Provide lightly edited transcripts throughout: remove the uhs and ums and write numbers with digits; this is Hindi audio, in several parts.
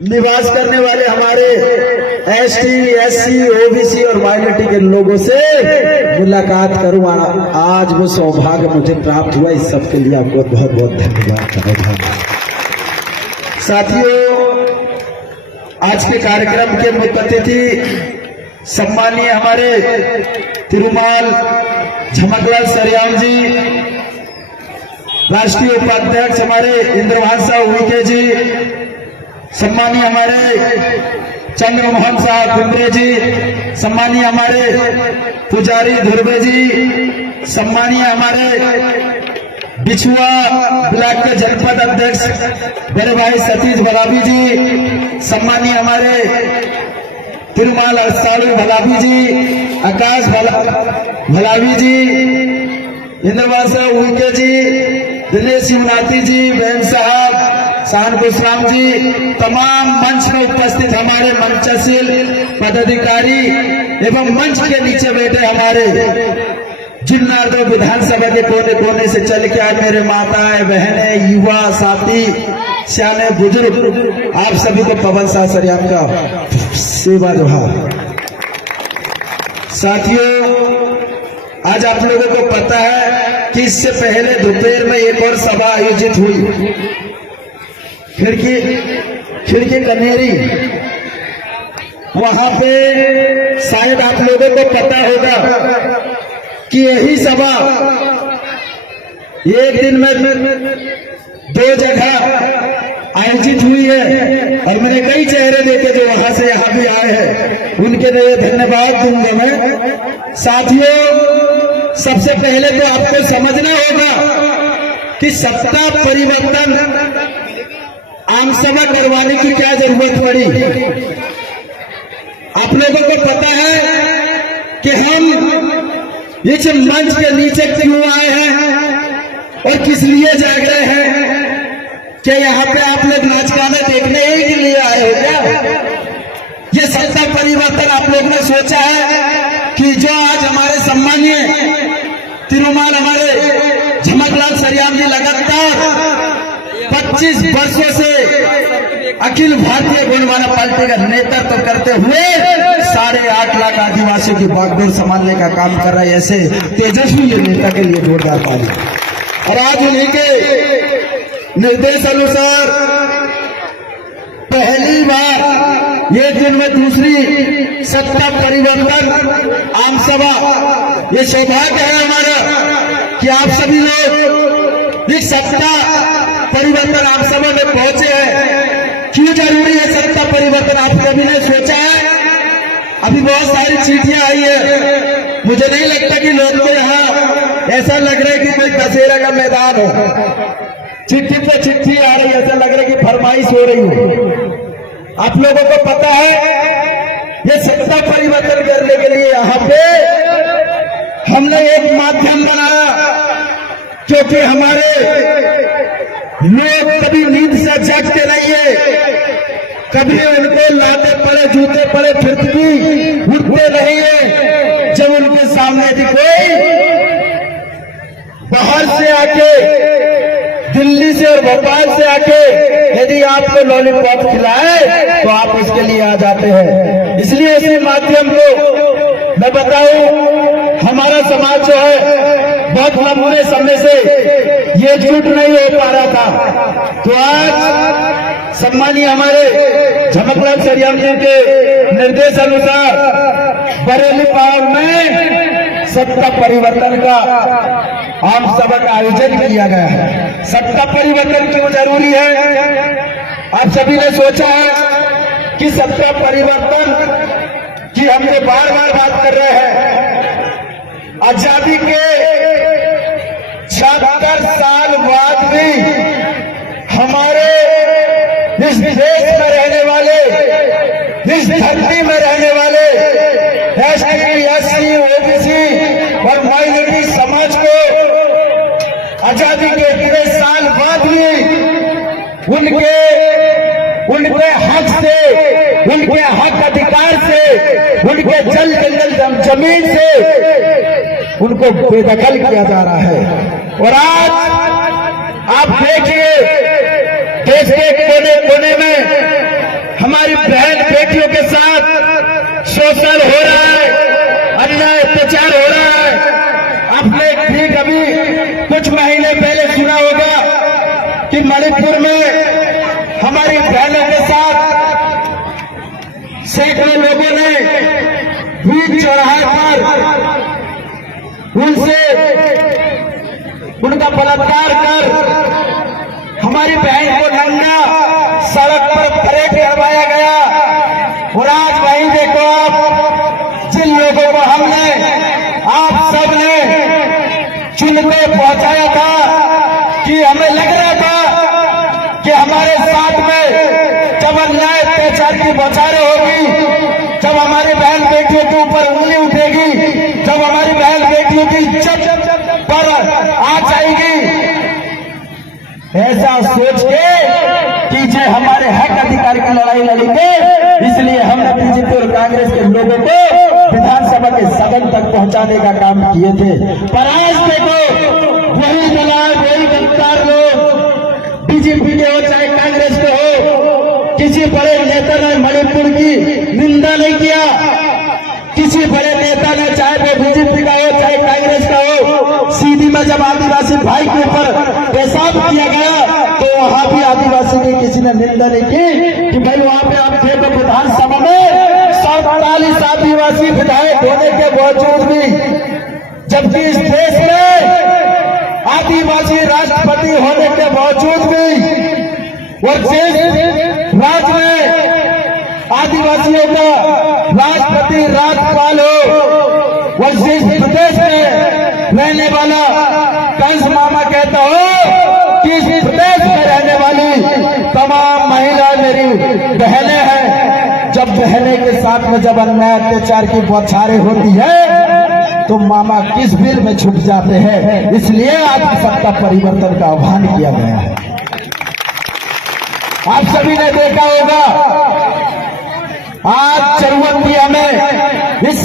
निवास करने वाले हमारे एसटी, एससी, ओबीसी और माइनॉरिटी के लोगों से मुलाकात करूं। आज वो सौभाग्य मुझे प्राप्त हुआ। इस सब के लिए आपको बहुत बहुत धन्यवाद। साथियों, आज के कार्यक्रम के मुख्य अतिथि सम्मानीय हमारे तिरुमाल झमकलाल सरियाम जी, राष्ट्रीय उपाध्यक्ष हमारे इंद्रभाषा उइके जी, सम्मानीय हमारे चंद्रमोहन साहब कुंद्रे जी, सम्मानीय हमारे पुजारी धुर्वे जी, सम्मानीय हमारे बिछुआ ब्लॉक के जनपद अध्यक्ष बड़े भाई सतीश भलावी जी, सम्मानीय हमारे तिरुमाल सालू भलावी जी, आकाश भलावी जी, इंद्रवासा उइके जी, दिनेश शिवनाथी जी, बहन साहब शान गुस्राम जी, तमाम मंच में उपस्थित हमारे मंचशील पदाधिकारी एवं मंच के नीचे बैठे हमारे जिन्नारदो विधानसभा के कोने कोने से चल के आए मेरे माताएं, बहनें, युवा साथी, सियाने बुजुर्ग, आप सभी को पवन शाह सरियाम का सेवा जोहार। साथियों, आज आप लोगों को पता है कि इससे पहले दोपहर में एक और सभा आयोजित हुई खिड़की कनेरी। वहां पे शायद आप लोगों को पता होगा कि यही सभा एक दिन में 2 जगह आयोजित हुई है और मैंने कई चेहरे देखे जो वहां से यहां भी आए हैं, उनके लिए धन्यवाद दूंगा मैं। साथियों, सबसे पहले तो आपको समझना होगा कि सत्ता परिवर्तन आम सभा करवाने की क्या जरूरत पड़ी। आप लोगों को पता है कि हम इस मंच के नीचे क्यों आए हैं और किस लिए जाग रहे हैं। क्या यहाँ पे आप लोग नाच गाना देखने ही के लिए आए हो क्या? ये सत्ता परिवर्तन आप लोग ने सोचा है कि जो आज हमारे सम्मानीय तिरुमाल हमारे झमकलाल सरियाम जी लगातार 25 वर्षों से अखिल भारतीय गोंडवाना पार्टी का नेतृत्व करते हुए 8.5 लाख आदिवासियों की बागडोर संभालने का काम कर रहे हैं, ऐसे तेजस्वी नेता के लिए जोरदार ताली। और आज उन्हीं के निर्देश अनुसार पहली बार एक दिन में दूसरी सत्ता परिवर्तन आम सभा, ये सौभाग्य है हमारा कि आप सभी लोग इस सत्ता परिवर्तन आम सभा में पहुंचे हैं। क्यों जरूरी है सत्ता परिवर्तन, आप कभी ने सोचा है? अभी बहुत सारी चिट्ठियां आई है, मुझे नहीं लगता कि लोग को यहाँ ऐसा लग रहा है कि कोई दशहरा का मैदान हो। चिट्ठी पे चिट्ठी आ रही है, ऐसा लग रहा है कि फरमाइश हो रही हो। आप लोगों को पता है ये सत्ता परिवर्तन करने के लिए यहाँ पे हमने एक माध्यम बनाया, क्योंकि हमारे लोग कभी नींद से जागते नहीं है, कभी उनको लाते पड़े जूते पड़े फिर भी उठते नहीं है। जब उनके सामने यदि कोई बाहर से आके, दिल्ली से और भोपाल से आके यदि आपको लॉलीपॉप खिलाए तो आप उसके लिए आ जाते हैं। इसलिए इसी माध्यम को मैं बताऊं, हमारा समाज जो है बहुत लंबे समय से ये एकजुट नहीं हो पा रहा था, तो आज सम्मानीय हमारे झमकलाल सरियाम जी के निर्देश अनुसार बरेली पावर में सत्ता परिवर्तन का आम सभा का आयोजन किया गया है। सत्ता परिवर्तन क्यों जरूरी है? आप सभी ने सोचा है कि सत्ता परिवर्तन की हम ये बार बार बात कर रहे हैं। आजादी के 76 साल बाद भी हमारे इस देश में रहने वाले, इस धरती में रहने वाले एसटी, एससी, ओबीसी और माइनॉरिटी समाज को आजादी के इतने साल बाद भी उनके हक से, उनके हक अधिकार से, उनके जल जंगल जमीन से उनको बेदखल किया जा रहा है। और आज आप देखिए देश के कोने कोने में हमारी बहन बेटियों के साथ शोषण हो रहा है, अन्याय अत्याचार हो रहा है। आपने ठीक अभी कुछ महीने पहले सुना होगा कि मणिपुर में हमारी बहनों के साथ सैकड़ों लोगों ने बीच चौराहे पर उनसे उनका बलात्कार कर हमारी बहन को नंगा सड़क पर परेड करवाया गया। और आज वहीं देखो आप, जिन लोगों को हमने आप सबने चुनकर पहुंचाया था कि हमें लग रहा था कि हमारे साथ में जब अन्याय अत्याचार की बौछारें होगी, जब हमारी बहन बेटियों के ऊपर उंगली उठेगी, जब हमारी बहन बेटियों की इज्जत पर आ जाएगी, ऐसा सोच के कि जो हमारे हक अधिकार की लड़ाई लड़ेंगे, इसलिए हमने बीजेपी और कांग्रेस के लोगों को विधानसभा के सदन तक पहुंचाने का काम किए थे। पर आज देखो वही दलाल वही गद्दार लोग, बीजेपी के हो चाहे कांग्रेस के हो, किसी बड़े नेता ने मणिपुर की निंदा नहीं किया। किसी बड़े नेता ने, चाहे वो बीजेपी का हो चाहे कांग्रेस का हो, सीधी में जब आदिवासी भाई के ऊपर पेशाब किया गया तो वहां भी आदिवासी की किसी ने निंदा नहीं की कि भाई वहां पे आप देखो विधानसभा में 47 आदिवासी विधायक होने के बावजूद भी, जबकि इस देश में आदिवासी राष्ट्रपति होने के बावजूद भी, और जिस राज्य में आदिवासियों का राष्ट्रपति राज्यपाल हो, और जिस प्रदेश में रहने वाला कंस मामा कहता हो कि इस प्रदेश में रहने वाली तमाम महिलाएं मेरी बहनें हैं, जब बहने के साथ में जब अन्याय अत्याचार की बौछारें होती है तो मामा किस भीड़ में छुप जाते हैं। इसलिए आज सत्ता परिवर्तन का आह्वान किया गया है। आप सभी ने देखा होगा आज जरूरत थी हमें इस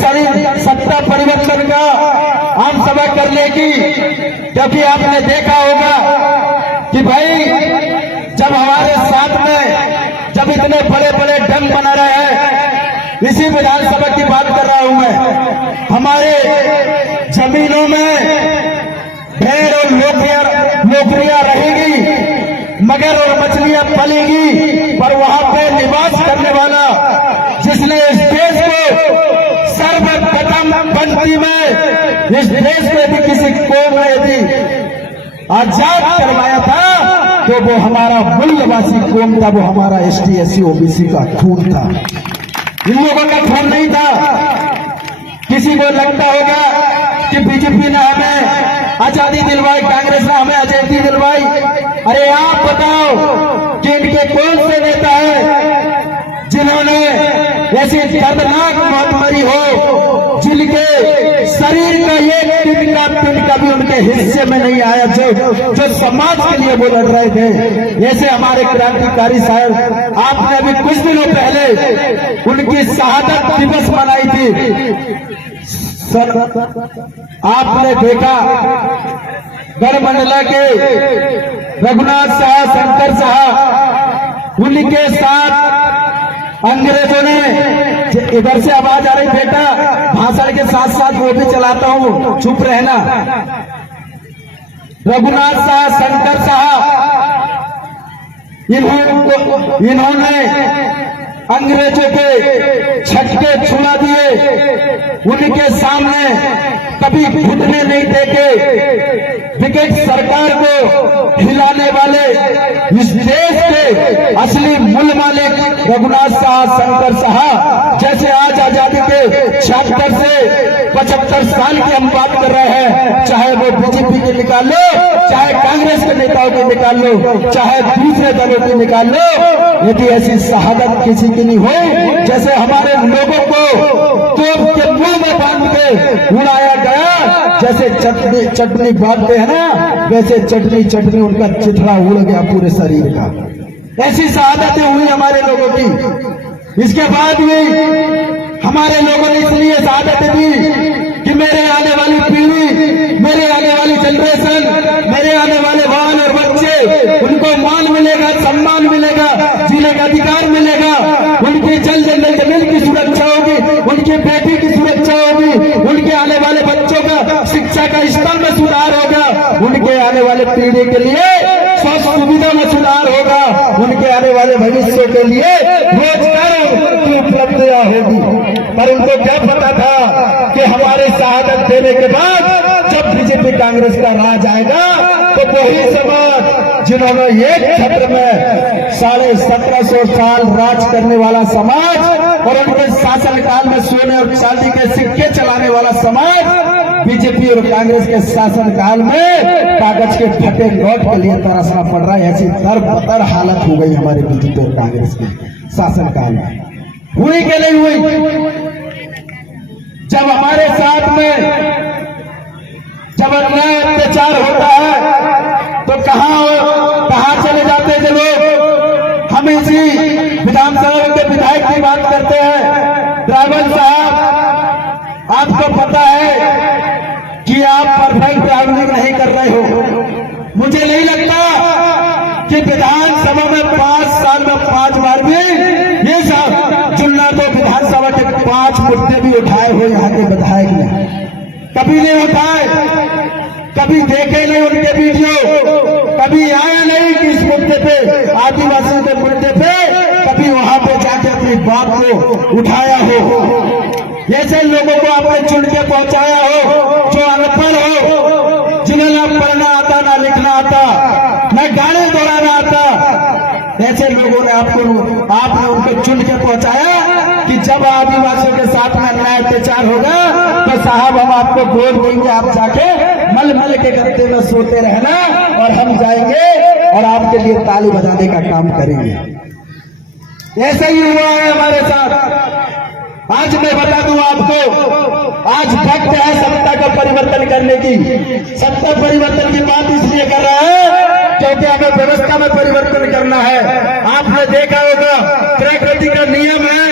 सत्ता परिवर्तन का आम सभा करने की, क्योंकि आपने देखा होगा कि भाई जब हमारे साथ में जब इतने बड़े बड़े डैम बना रहे हैं, इसी विधानसभा की बात कर रहा हूं मैं, हमारे जमीनों में भेड़ और लोकरियां रहेगी, मगर और मछलियां पलेगी, पर वहां पे निवास करने वाला जिसने इस देश को सर्वप्रथम पंक्ति में, इस देश में यदि किसी कौम ने यदि आजाद करवाया था तो वो हमारा मूल्यवासी कौम था, वो हमारा ST SC OBC का खून था, इन लोगों का खून नहीं था। किसी को लगता होगा कि बीजेपी ने हमें आजादी दिलवाई, कांग्रेस ने हमें आजादी दिलवाई। अरे आप बताओ कि इनके कौन से नेता है जिन्होंने ऐसी दर्दनाक महामारी हो, जिनके शरीर का एक तिनका भी उनके हिस्से में नहीं आया, जो समाज के लिए वो लड़ रहे थे। ऐसे हमारे क्रांतिकारी साहब, आपने अभी कुछ दिनों पहले उनकी शहादत दिवस मनाई थी। आपने देखा गढ़मंडला के रघुनाथ साह, शंकर साह, उनके साथ अंग्रेजों ने, इधर से आवाज आ रही बेटा, भाषण के साथ साथ वो भी चलाता हूं, चुप रहना। रघुनाथ साह, शंकर साह, इन्होंने अंग्रेजों के छक्के छुड़ा दिए, उनके सामने कभी घुटने नहीं देखे। विकेट सरकार को हिलाने वाले इस देश के असली मूल मालिक रघुनाथ साह, शंकर साह, जैसे आज आजादी के 76 से 75 साल की हम बात कर रहे हैं, चाहे वो बीजेपी के निकाल लो, चाहे कांग्रेस के नेताओं के निकाल लो, चाहे दूसरे दलों के निकाल लो, यदि ऐसी शहादत किसी की नहीं हुई, जैसे हमारे लोगों को तोप के मुंह में बांध के उड़ाया गया, जैसे चटनी बांधते हैं ना, वैसे चटनी उनका चिथड़ा उड़ गया पूरे शरीर का। ऐसी शहादतें हुई हमारे लोगों की। इसके बाद भी हमारे लोगों ने इसलिए शहादतें दी कि मेरे आने वाली पीढ़ी, मेरे आने वाली जनरेशन, मेरे आने वाले बाल और बच्चे, उनको मान मिलेगा, सम्मान मिलेगा, जीने का अधिकार मिलेगा। बच्चों का शिक्षा का स्तर में सुधार होगा, उनके आने वाले पीढ़ी के लिए स्वास्थ्य सुविधा में सुधार होगा, उनके आने वाले भविष्य के लिए रोजगार की उपलब्धियां होगी। पर उनको क्या पता था कि हमारे शहादत देने के बाद जब बीजेपी कांग्रेस का राज आएगा तो वही समाज जिन्होंने एक छत्र में 1750 साल राज करने वाला समाज और उनके शासनकाल में सोने और चांदी के सिक्के चलाने वाला समाज बीजेपी और कांग्रेस के शासनकाल में कागज के फटे नोट के लिए तरसना पड़ रहा है। ऐसी दर हालत हो गई हमारे बीजेपी और कांग्रेस के शासनकाल में। हुई कि नहीं हुई? जब हमारे साथ में जब अन्याय अत्याचार होता है तो कहां चले जाते थे लोग? हम इसी विधानसभा के विधायक की बात करते हैं। ड्राइवर साहब, आपको पता है कि आप परफेक्ट ड्राइविंग नहीं कर रहे हो। मुझे नहीं लगता कि विधानसभा में 5 साल में 5 बार भी ये साहब चुनना तो विधानसभा के 5 मुद्दे भी उठाए हुए यहाँ के विधायक ने कभी नहीं उठाए, कभी देखे नहीं उनके वीडियो, कभी आया नहीं कि इस मुद्दे पे, आदिवासियों के मुद्दे पे कभी वहां पे जाके अपनी बात को उठाया हो। ऐसे लोगों को आपने चुन के पहुंचाया हो जो अनपढ़ हो, जिन्हें ना पढ़ना आता, ना लिखना आता, ना गाड़ी दौड़ाना आता, ऐसे लोगों ने आपने उनको चुन के पहुंचाया कि जब आदिवासियों के साथ में अन्याय अत्याचार होगा तो साहब हम आपको वोट देंगे, आप जाके मल मल के गद्दे में सोते रहना और हम जाएंगे और आपके लिए ताली बजाने का काम करेंगे। ऐसा ही हुआ है हमारे साथ। आज मैं बता दूं आपको, आज वक्त है सत्ता का परिवर्तन करने की। सत्ता परिवर्तन की बात इसलिए कर रहा है क्योंकि हमें व्यवस्था में परिवर्तन करना है। आपने देखा होगा प्रकृति का नियम है,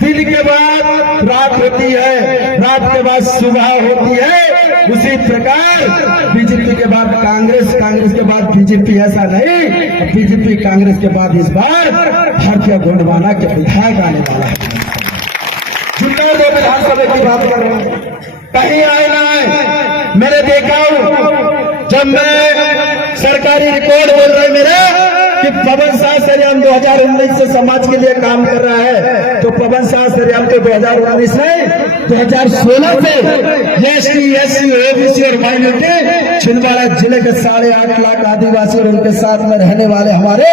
दिन के बाद रात होती है, रात के बाद सुबह होती है। उसी प्रकार बीजेपी के बाद कांग्रेस, कांग्रेस के बाद बीजेपी, ऐसा नहीं। बीजेपी कांग्रेस के बाद इस बार भारतीय गोंडवाना के विधायक आने वाला है। चुनाव दो विधानसभा की बात कर रहा हूं, कहीं आए ना आए। मैंने देखा हूं, जब मैं सरकारी रिकॉर्ड बोल रहे मेरा कि पवन साह सरियाम 2019 से समाज के लिए काम कर रहा है, तो पवन साह सरियाम तो 2019 नहीं 2016 से एसटी, एससी, ओबीसी और माइनॉरिटी छिंदवाड़ा जिले के 8.5 लाख आदिवासी और उनके साथ में रहने वाले हमारे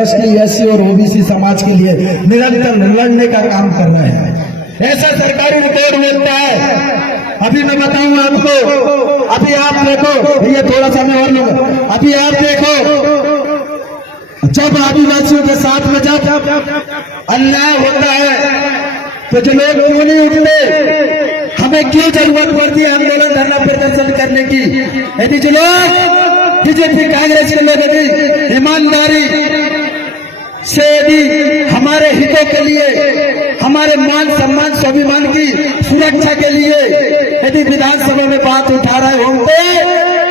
एसटी, एससी और ओबीसी समाज के लिए निरंतर लड़ने का काम कर रहे हैं। ऐसा सरकारी रिकॉर्ड मिलता है। अभी मैं बताऊं आपको, अभी आप देखो, ये थोड़ा सा मैं और लूंगा। अभी आप देखो, जब आदिवासियों के साथ में जब अन्याय होता है तो जो लोग क्यों नहीं उठते? हमें क्यों जरूरत पड़ती है आंदोलन, धरना प्रदर्शन करने की? यदि जो लोग बीजेपी कांग्रेस के लोग यदि ईमानदारी से यदि हमारे हितों के लिए, हमारे मान सम्मान स्वाभिमान की सुरक्षा के लिए यदि विधानसभा में बात उठा रहे होते,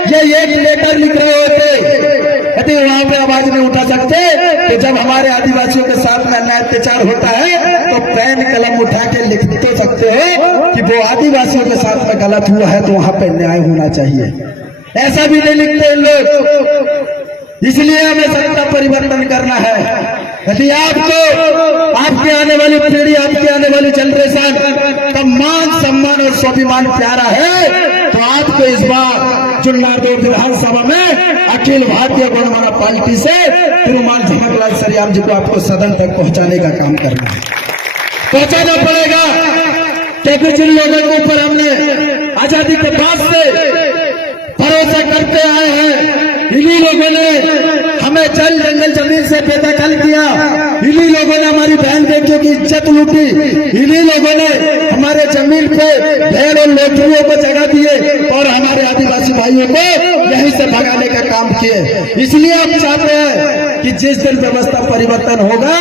ये एक लेटर लिख रहे होते, यदि वहां पे आवाज नहीं उठा सकते तो जब हमारे आदिवासियों के साथ में अन्याय अत्याचार होता है तो पेन कलम उठा के लिख तो सकते हो कि वो आदिवासियों के साथ में गलत हुआ है तो वहां पे न्याय होना चाहिए। ऐसा भी नहीं लिखते लोग। इसलिए हमें सत्ता परिवर्तन करना है। यदि आपको आपके आने वाली पीढ़ी, आपके आने वाली जनरेशन का मान सम्मान और स्वाभिमान प्यारा है तो आपको इस बार चुनाव विधानसभा में अखिल भारतीय गोंडवाना पार्टी से तिरुमाल झमकलाल सरियाम जी को आपको सदन तक पहुंचाने का काम करना है, पहुंचाना पड़ेगा। क्योंकि जिन लोगों के ऊपर हमने आजादी के बाद से भरोसा करते आए हैं, इन्हीं लोगों ने हमें जल जंगल जमीन से बेदखल किया, इन्हीं लोगों ने हमारी बहन बेटियों की इज्जत लूटी, इन्हीं लोगों ने हमारे जमीन पे भेड़ और लोटरियों को जगह दिए और हमारे आदिवासी भाइयों को यहीं से भगाने का काम किए। इसलिए हम चाहते हैं कि जिस दिन व्यवस्था परिवर्तन होगा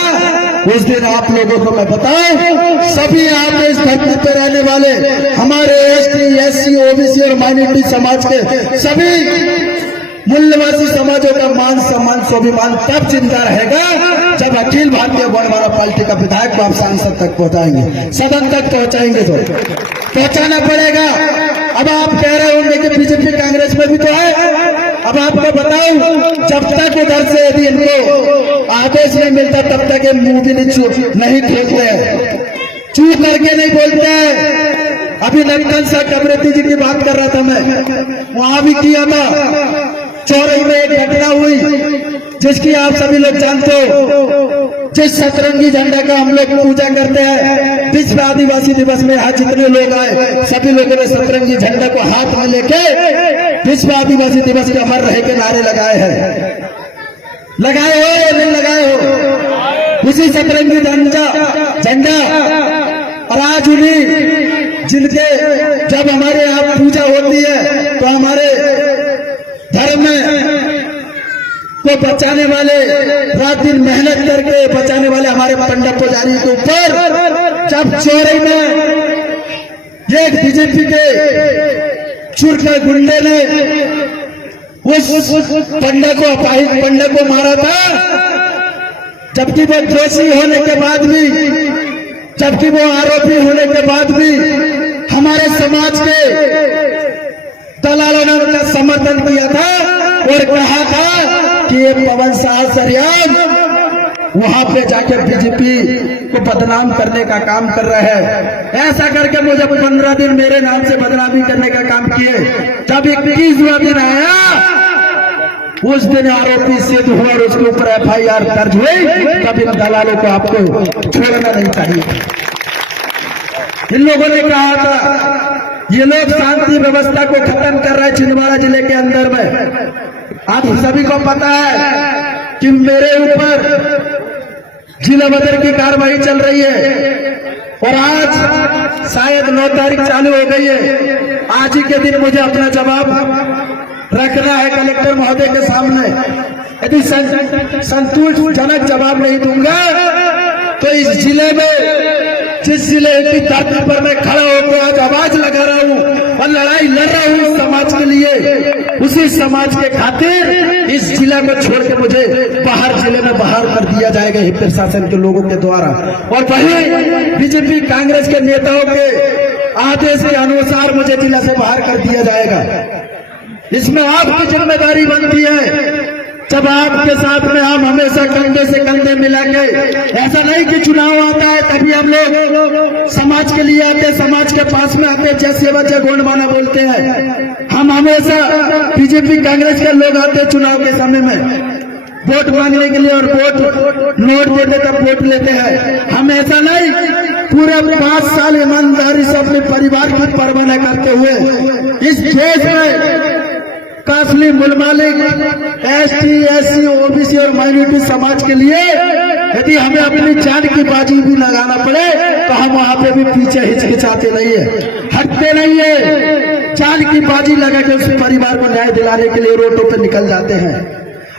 उस दिन आप लोगों को मैं बताऊं, सभी आप इस धरती पर रहने वाले हमारे एसटी, एससी, ओबीसी और माइनॉरिटी समाज के सभी मूल्यवासी समाजों का मान सम्मान स्वाभिमान तब जिंदा रहेगा जब अखिल भारतीय गोंडवाना पार्टी का विधायक को आप सांसद तक पहुंचाएंगे, सदन तक पहुंचाएंगे तो पहुंचाना पड़ेगा। अब आप कह रहे होंगे कि बीजेपी कांग्रेस में भी तो है। अब आपको बताऊं, जब तक उधर से यदि इनको आदेश नहीं मिलता तब तक ये मुंह भी नहीं खोलते हैं, चूप करके नहीं बोलते हैं। अभी नक्कल साहब कमरेती जी की बात कर रहा था, मैं वहां भी किया था। चौरई में एक घटना हुई जिसकी आप सभी लोग जानते हो। जिस सतरंगी झंडा का हम लोग पूजा करते हैं, विश्व आदिवासी दिवस में यहाँ जितने लोग आए सभी लोगों ने सतरंगी झंडा को हाथ में लेके विश्व आदिवासी दिवस के अमर रहे के नारे लगाए हैं। लगाए हो या नहीं लगाए हो? उसी सतरंगी झंडा और आज उन्हीं जिनके जब हमारे यहाँ पूजा होती है तो हमारे धर्म में को बचाने वाले, रात दिन मेहनत करके बचाने वाले हमारे पंडित पुजारी के ऊपर जब चौरई में ये बीजेपी के चुरके गुंडे ने उस पंडित को, अपाहिज पंडित को मारा था, जबकि वो दोषी होने के बाद भी, जबकि वो आरोपी होने के बाद भी हमारे समाज के दलालों ने उनका समर्थन किया था और कहा था कि ये पवन शाह सरियाम वहां पे जाके बीजेपी को बदनाम करने का काम कर रहे हैं। ऐसा करके मुझे 15 दिन मेरे नाम से बदनामी करने का काम किए। जब 21वां दिन आया उस दिन आरोपी सिद्ध हुआ और उसके ऊपर FIR दर्ज हुई। तब इन दलालों को आपको छोड़ना नहीं चाहिए। इन लोगों ने कहा था ये लोग शांति व्यवस्था को खत्म कर रहे हैं छिंदवाड़ा जिले के अंदर में। आप सभी को पता है कि मेरे ऊपर जिला बदर की कार्रवाई चल रही है और आज शायद 9 तारीख चालू हो गई है। आज ही के दिन मुझे अपना जवाब रखना है कलेक्टर महोदय के सामने। यदि संतोषजनक जवाब नहीं दूंगा तो इस जिले में, जिस जिले की धरती पर मैं खड़ा होकर आज आवाज लगा रहा हूँ और लड़ाई लड़ रहा हूँ समाज के लिए, उसी समाज के खातिर इस जिले में छोड़ के मुझे बाहर जिले में बाहर कर दिया जाएगा ही प्रशासन के लोगों के द्वारा। और वही बीजेपी कांग्रेस के नेताओं के आदेश के अनुसार मुझे जिला से बाहर कर दिया जाएगा। इसमें आपकी जिम्मेदारी बनती है। जब आपके साथ में हम हमेशा कंधे से कंधे मिला के, ऐसा नहीं कि चुनाव आता है तभी हम लोग समाज के लिए आते, समाज के पास में आते, जय सेवा जय गोंडवाना बोलते हैं। हम हमेशा बीजेपी कांग्रेस के लोग आते चुनाव के समय में वोट मांगने के लिए और वोट नोट देते तब वोट लेते हैं। हम ऐसा नहीं, पूरे 5 साल ईमानदारी से अपने परिवार की परवाह करते हुए इस देश में काफली मुलमालिक ST SC OBC और माइनॉरिटी समाज के लिए यदि हमें अपनी जान की बाजी भी लगाना पड़े तो हम वहां पे भी पीछे हिचकिचाते नहीं है, हटते नहीं है। जान की बाजी लगा के उस परिवार को न्याय दिलाने के लिए रोडों पे निकल जाते हैं।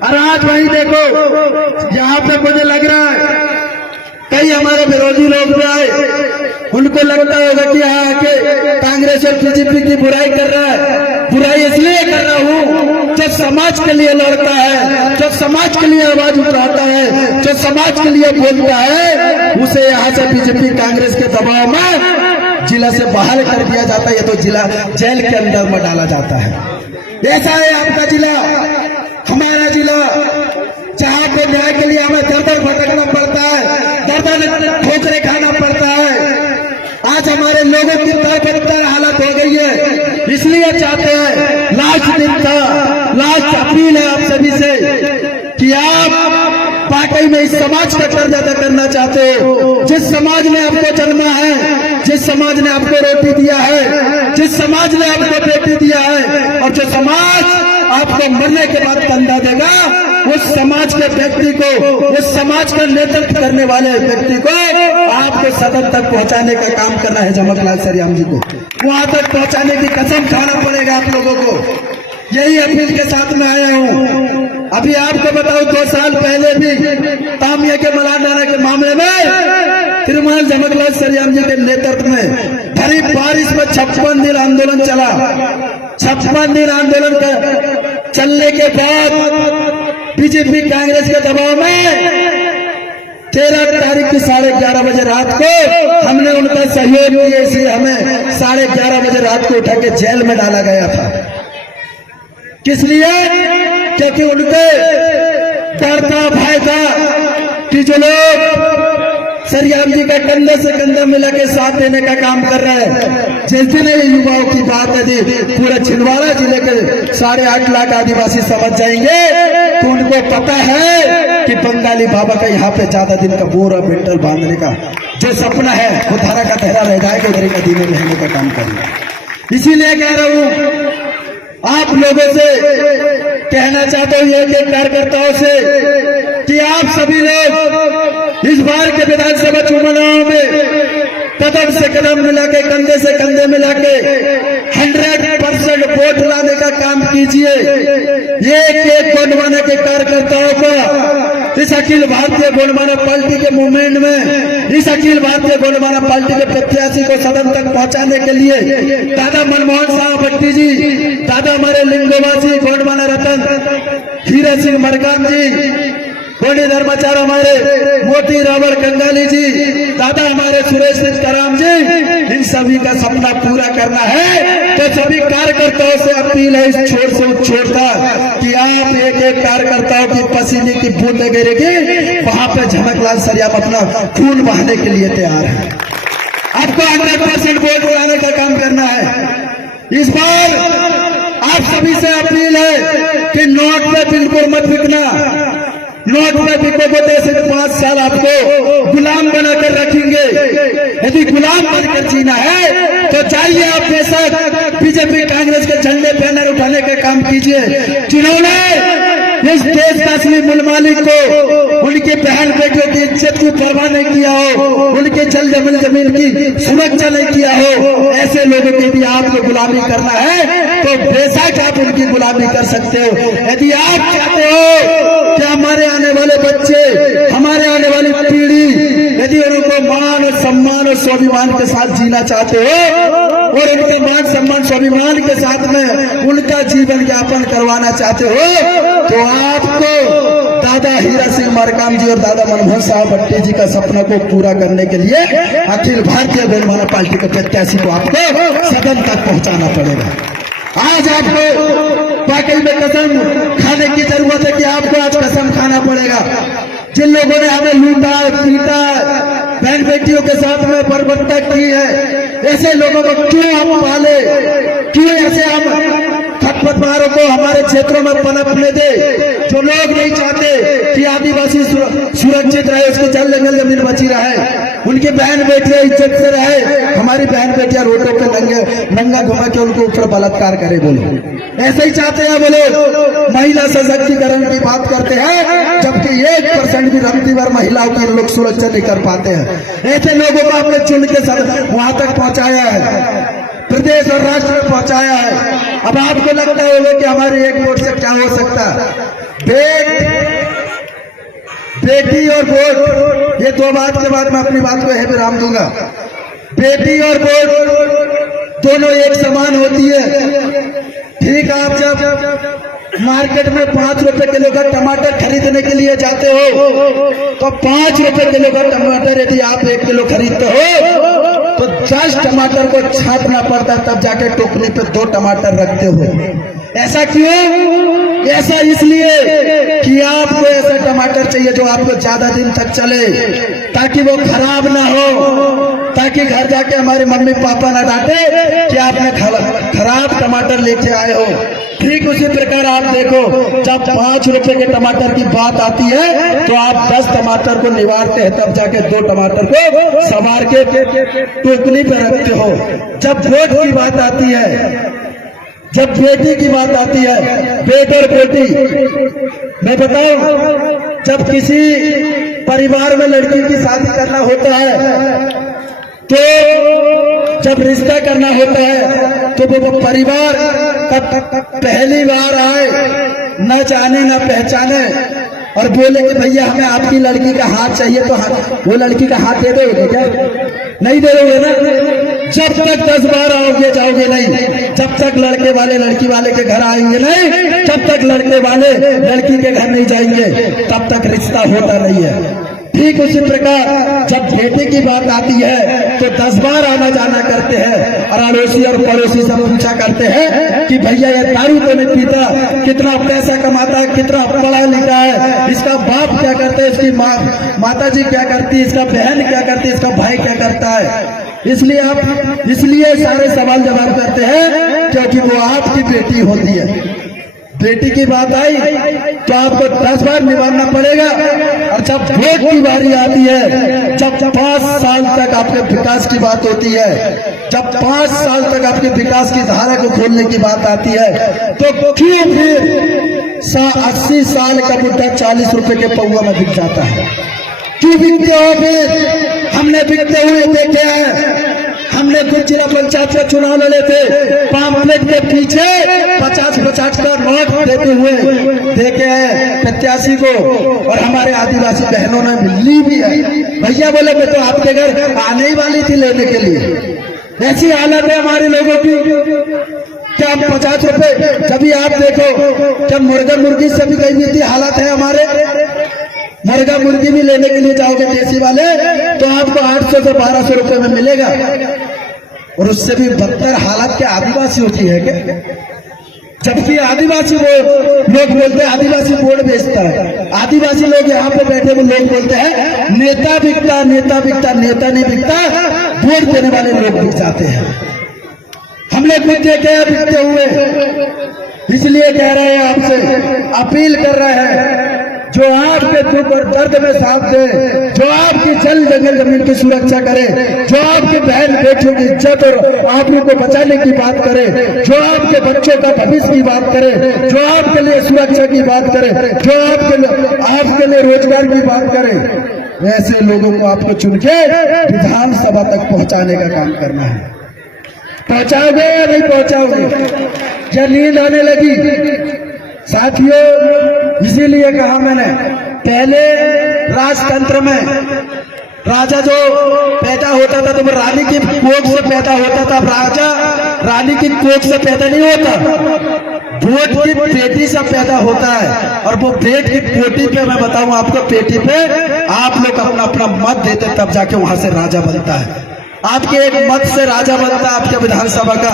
और आज वही देखो, यहाँ पे मुझे लग रहा है कई हमारे विरोधी लोग भी आए, उनको लगता होगा कि यहाँ आके कांग्रेस और बीजेपी की बुराई कर रहा है। बुराई इसलिए कर रहा हूँ जो समाज के लिए लड़ता है, जो समाज के लिए आवाज उठाता है, जो समाज के लिए बोलता है, उसे यहाँ से बीजेपी कांग्रेस के दबाव में जिला से बाहर कर दिया जाता है, या तो जिला जेल के अंदर में डाला जाता है। ऐसा है आपका जिला, हमारा जिला, जहाँ पे न्याय के लिए हमें दर दर भटकना पड़ता है, दर दर ठोकरे खाना पड़ता है। आज हमारे लोगों की तरबतर हालत हो गई है, इसलिए चाहते हैं, लास्ट दिन था, लास्ट अपील है आप सभी से कि आप वाकई में इस समाज का कर्ज अदा करना चाहते हो। जिस समाज ने आपको जन्मा है, जिस समाज ने आपको रोटी दिया है, जिस समाज ने आपको बेटी दिया है, और जो समाज आपको मरने के बाद कंधा देगा, उस समाज के व्यक्ति को, उस समाज का नेतृत्व करने वाले व्यक्ति को आपको सदन तक पहुंचाने का काम करना है। जमकलाल सरियाम जी को वहां तक पहुंचाने की कसम खाना पड़ेगा आप लोगों को। यही अपील के साथ में आया हूँ। अभी आपको बताऊं, 2 साल पहले भी तामिया के मलाना के मामले में तिरुमल जमकलाल सरियाम जी के नेतृत्व में भरी बारिश में 56 दिन आंदोलन चला। 56 दिन आंदोलन चलने के बाद बीजेपी कांग्रेस के दबाव में 13 तारीख की 11:30 बजे रात को हमने उनका सहयोग किया, इसलिए हमें 11:30 बजे रात को उठा के जेल में डाला गया था। किस लिए? क्योंकि उनके डर था, भय था कि जो लोग सरियाम जी का कंधे से कंधा मिला के साथ देने का काम कर रहे हैं, जिस दिन ये युवाओं की बात है पूरे छिंदवाड़ा जिले के 8.5 लाख आदिवासी समझ जाएंगे तो उनको पता है कि बंगाली बाबा का यहाँ पे ज्यादा दिन का बोर और मेंटल बांधने का जो सपना है वो धारा का धरा रह जाएगा, उधर का दिन रहने का काम करेगा। इसीलिए कह रहा हूँ, आप लोगों से कहना चाहता हूँ ये कार्यकर्ताओं से कि आप सभी लोग इस बार के विधानसभा चुनाव में कदम से कदम मिला के, कंधे से कंधे मिला के 100% वोट लाने का काम कीजिए। एक गोंडवाना के कार्यकर्ताओं को इस अखिल भारतीय गोंडवाना पार्टी के मूवमेंट में, इस अखिल भारतीय गोंडवाना पार्टी के प्रत्याशी को सदन तक पहुंचाने के लिए दादा मनमोहन साहब भट्टी जी, दादा हमारे लिंगोवासी गोंडवाना रतन हीरा सिंह मरकाम जी, गोंडी धर्माचार्य हमारे मोती रावण कंगाली जी, दादा हमारे सुरेश सिंह कराम जी, इन सभी का सपना पूरा करना है। तो सभी कार्यकर्ताओं से अपील है इस छोर से उस छोर तक कि आप एक कार्यकर्ताओं की पसीने की बूंदें गिरेगी, वहां पे झमकलाल सरियाम अपना खून बहाने के लिए तैयार है। आपको 100% वोट लाने का काम करना है। इस बार आप सभी से अपील है कि नोट पे बिल्कुल मत बिकना। नोट में बिकोगे तो ऐसे 5 साल आपको गुलाम बनाकर रखेंगे। यदि गुलाम बनकर जीना है तो चाहिए आप बेशक बीजेपी कांग्रेस के झंडे बैनर उठाने का काम कीजिए। जिन्होंने इस देश का असली मूल मालिक को, उनकी बहन बेटियों की इज्जत की परवाह नहीं किया हो, उनके जल जमीन की सुरक्षा नहीं किया हो, ऐसे लोगों की भी आपको गुलामी करना है तो बेशक आप उनकी गुलामी कर सकते हो। यदि आप चाहते हो कि हमारे आने वाले बच्चे, हमारे आने वाली पीढ़ी, यदि उनको मान और सम्मान और स्वाभिमान के साथ जीना चाहते हो और उनके मान सम्मान स्वाभिमान के साथ में उनका जीवन यापन करवाना चाहते हो तो आपको दादा हीरा सिंह मरकाम जी और दादा मनमोहन साहब भट्टी जी का सपना को पूरा करने के लिए अखिल भारतीय गोंडवाना पार्टी के प्रत्याशी को आपको सदन तक पहुंचाना पड़ेगा। आज आपको वाकई में कसम खाने की जरूरत है कि आपको आज कसम खाना पड़ेगा। जिन लोगों ने हमें लूटा, पीटा, बहन बेटियों के साथ में बर्बरता की है, ऐसे लोगों को क्यों हम पाले, क्यों ऐसे हम खटपतवारों को हमारे क्षेत्रों में पनपने दे। जो लोग नहीं चाहते कि आदिवासी सुरक्षित रहे, उसकी जल जंगल जमीन बची रहे, उनकी बहन बेटियां इज्जत से रहे, हमारी बहन बेटियां रोडों पे नंगा घुमा के उनके ऊपर बलात्कार करे, बोलो ऐसे ही चाहते हैं। बोलो महिला सशक्तिकरण की बात करते हैं जबकि 1% भी रत्ती भर महिलाओं की लोग सुरक्षा नहीं कर पाते हैं। ऐसे लोगों को आपने चुन के वहां तक पहुंचाया है, प्रदेश और राष्ट्र में पहुंचाया है। अब आपको लगता होगा कि हमारे एक वोट से क्या हो सकता है। बेटी और वोट, ये 2 बात के बाद मैं अपनी बात को है विराम दूंगा। बेटी और वोट दोनों एक समान होती है। ठीक, आप जब मार्केट में 5 रुपए किलो का टमाटर खरीदने के लिए जाते हो तो 5 रुपए किलो का टमाटर यदि आप 1 किलो खरीदते हो तो 10 टमाटर को छांटना पड़ता है, तब जाके टोकरी पे 2 टमाटर रखते हो। ऐसा क्यों? ऐसा इसलिए कि आपको ऐसा टमाटर चाहिए जो आपको ज्यादा दिन तक चले, ताकि वो खराब ना हो, ताकि घर जाके हमारे मम्मी पापा ना डांटे कि आपने खराब टमाटर लेके आए हो। ठीक उसी प्रकार आप देखो, जब 5 रुपए के टमाटर की बात आती है तो आप 10 टमाटर को निवारते हैं, तब जाके 2 टमाटर को संवार के टोकरी पे रखते हो। जब वोट की बात आती है, जब बेटी की बात आती है, बेट और बेटी, मैं बताऊं, जब किसी परिवार में लड़की की शादी करना होता है तो जब रिश्ता करना होता है तो वो परिवार का पहली बार आए, न जाने न पहचाने और बोले कि भैया हमें आपकी लड़की का हाथ चाहिए, तो वो लड़की का हाथ दे दोगे क्या? नहीं दे दोगे ना। जब तक 10 बार आओगे जाओगे नहीं, जब तक लड़के वाले लड़की वाले के घर आएंगे नहीं, जब तक लड़के वाले लड़की के घर नहीं जाएंगे, तब तक रिश्ता होता नहीं है। ठीक उसी प्रकार जब बेटे की बात आती है तो 10 बार आना जाना करते हैं और अड़ोसी और पड़ोसी सब पूछा करते हैं कि भैया ये दारू तो नहीं पीता, कितना पैसा कमाता है, कितना पढ़ा लिखा है, इसका बाप क्या करता है, इसकी माता जी क्या करती है, इसका बहन क्या करती है, इसका भाई क्या करता है। इसलिए सारे सवाल जवाब करते हैं क्योंकि वो आपकी बेटी होती है। बेटी की बात आई तो आपको 10 बार निभाना पड़ेगा। और जब वोट की बारी आती है, जब 5 साल तक आपके विकास की बात होती है, जब 5 साल तक आपके विकास की धारा को खोलने की बात आती है, तो क्यों फिर 80 साल का बुढ़ा 40 रुपए के पौवा में बिक जाता है? क्यों बिकते हो? फिर हमने बिकते हुए देखे हैं। हमने कुछ जिला पंचायत का चुनाव लड़े थे, पाम्पलेट के पीछे 50-50 का नोट देते हुए देखे हैं प्रत्याशी को, और हमारे आदिवासी बहनों ने ली भी है। भैया बोले मैं तो आपके घर आने ही वाली थी लेने के लिए। ऐसी हालत है हमारे लोगों की। क्या 50 रुपए जब भी आप देखो, क्या मुर्गा मुर्गी से भी कहीं इतनी हालत है हमारे? मुर्गा मुर्गी भी लेने के लिए जाओगे देसी वाले तो आपको 800 से 1200 रुपए में मिलेगा, और उससे भी बदतर हालत के आदिवासियों की है क्या? जबकि आदिवासी लोग बोलते हैं आदिवासी वोट बेचता है। आदिवासी लोग यहाँ पे बैठे हुए लोग बोलते हैं नेता बिकता, नेता बिकता। नेता नहीं बिकता, वोट देने वाले लोग बिक जाते हैं। हम लोग भी देखे हैं बिकते हुए। इसलिए कह रहे हैं आपसे, अपील कर रहे हैं, जो आपके दुख और दर्द में साथ दे, जो आपकी जल जंगल जमीन की सुरक्षा करे, जो आपके बहन बेटियों की इज्जत और आबरू को बचाने की बात करे, जो आपके बच्चों का भविष्य की बात करे, जो आपके लिए सुरक्षा की बात करे, जो आपके लिए रोजगार की बात करे, ऐसे लोगों को आपको चुन के विधानसभा तक पहुंचाने का काम करना है। पहुंचाओगे या नहीं पहुंचाओगे? या नींद आने लगी? साथियों, इसीलिए कहा मैंने, पहले राजतंत्र में राजा जो पैदा होता था तो वो रानी की कोख से पैदा होता था। राजा रानी की कोख से पैदा नहीं होता, वोट की पेटी से पैदा होता है। और वो पेट की पोटी पे, मैं बताऊं आपको, पेटी पे आप लोग अपना अपना मत देते तब जाके वहां से राजा बनता है। आपके एक मत से राजा बनता है आपके विधानसभा का।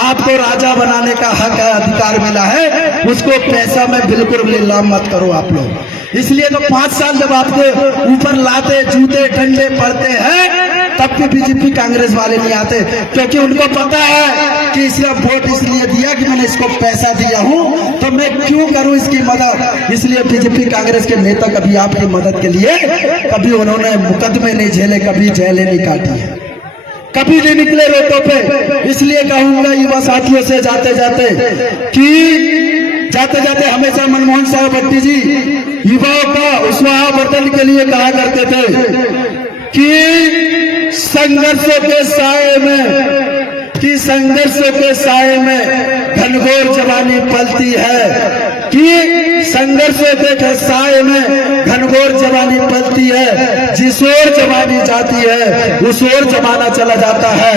आपको राजा बनाने का हक है, अधिकार मिला है, उसको पैसा में बिल्कुल नीलाम मत करो आप लोग। इसलिए तो 5 साल जब आपके ऊपर लाते जूते डंडे पड़ते हैं तब भी बीजेपी कांग्रेस वाले नहीं आते, क्योंकि उनको पता है कि इसका वोट इसलिए दिया कि मैंने इसको पैसा दिया हूं तो मैं क्यों करूं इसकी मदद। इसलिए बीजेपी कांग्रेस के नेता कभी आपकी मदद के लिए कभी उन्होंने मुकदमे नहीं झेले, कभी जेलें नहीं काटी है, कभी नहीं निकले रोडों पे। इसलिए कहूंगा युवा साथियों से जाते जाते हमेशा मनमोहन साहब भट्टी जी युवाओं का उत्साहवर्धन के लिए कहा करते थे कि संघर्षों के साए में घनघोर जवानी पलती है, कि संघर्षों के साए में घनघोर जवानी पलती है। जिस ओर जवानी जाती है उस ओर जमाना चला जाता है।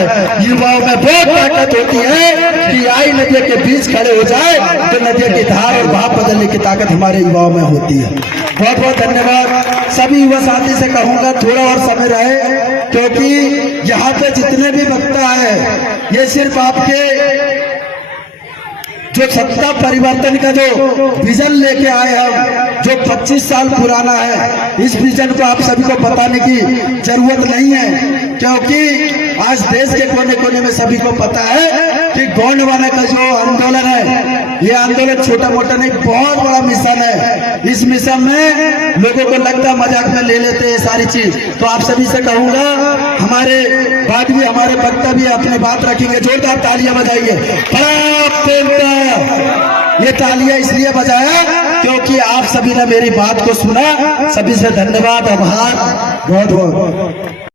युवाओं में बहुत ताकत होती है कि आई नदी के बीच खड़े हो जाए तो नदी की धार और भाव बदलने की ताकत हमारे युवाओं में होती है। बहुत बहुत धन्यवाद। सभी युवा साथी से कहूंगा थोड़ा और समय रहे, क्योंकि यहाँ पे जितने भी वक्ता है ये सिर्फ आपके जो सत्ता परिवर्तन का जो विजन लेके आए हम, जो 25 साल पुराना है, इस विजन को आप सभी को बताने की जरूरत नहीं है, क्योंकि आज देश के कोने कोने में सभी को पता है कि गोंडवाना का जो आंदोलन है, ये आंदोलन छोटा मोटा नहीं, बहुत बड़ा मिशन है। इस मिशन में लोगों को लगता है मजाक में ले लेते हैं सारी चीज। तो आप सभी से कहूंगा, हमारे बाद भी हमारे वक्ता भी अपनी बात रखेंगे। जोरदार तालियां बजाइए। ये तालियां इसलिए बजाया क्योंकि आप सभी ने मेरी बात को सुना। सभी से धन्यवाद, आभार, बहुत बहुत।